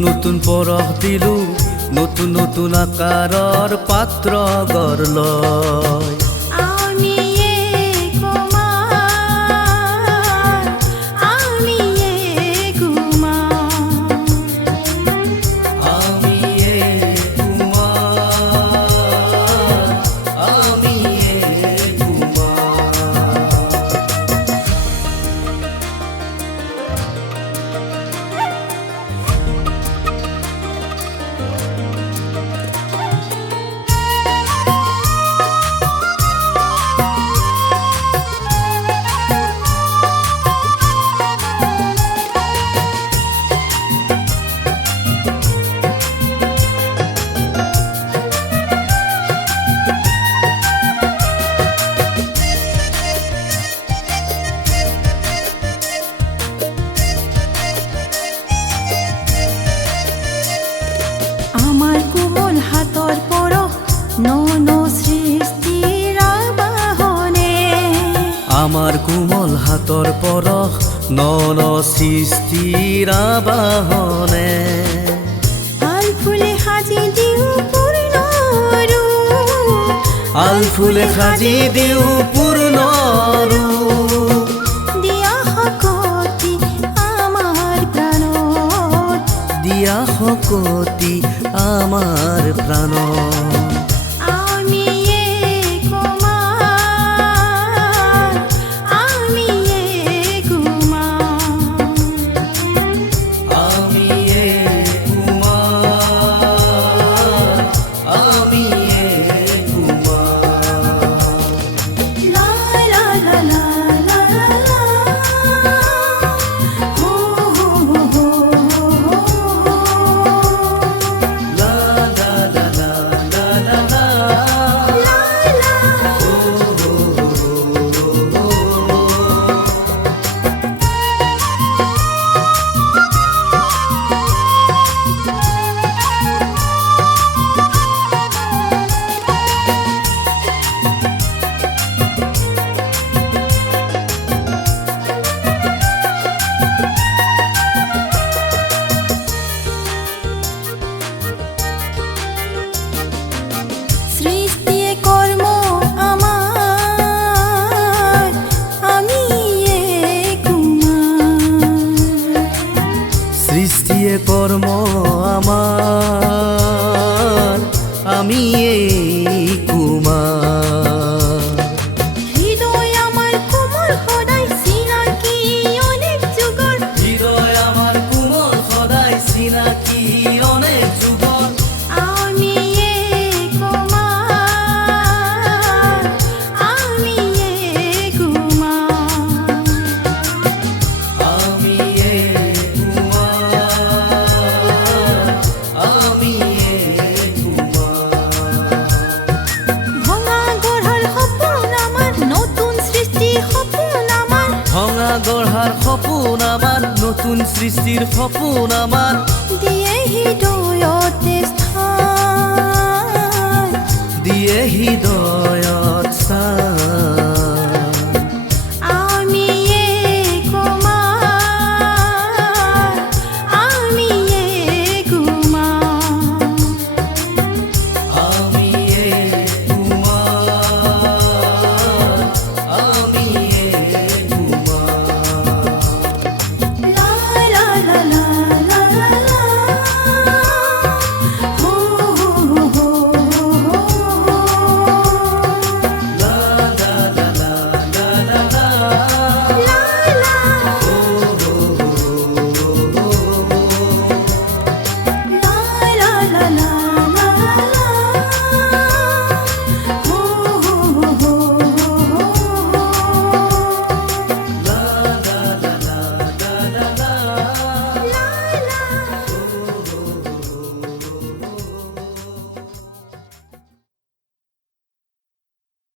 নতুন পৰশ দিলো নতুন নতুন আকাৰৰ পাত্ৰ গঢ়লৈ আমাৰ কোমল হাতৰ পৰশ ন ন সৃষ্টিৰ আবাহনে আলফুলে সাজি দিও পূৰ্ণ আলফুলে সাজি দিও পূৰ্ণ দিয়া শকতি আমাৰ প্ৰাণত দিয়া শকতি আমাৰ প্ৰাণত সৃষ্টিয়ে কর্ম আমার আমি এই কুমার হৃদয় আমার কোমল সদায় চিনাকি অনেক যুগৰ হৃদয় আমার কোমল সদায় চিনাকি অনেক যুগৰ আমি এই কুমাৰ আমি এই কুমাৰ আমি এই ভঙা গঢ়াৰ সপোন আমাৰ নতুন সৃষ্টিৰ সপোন আমাৰ দিয়ে হৃদয়তে স্থান দিয়ে হৃদয়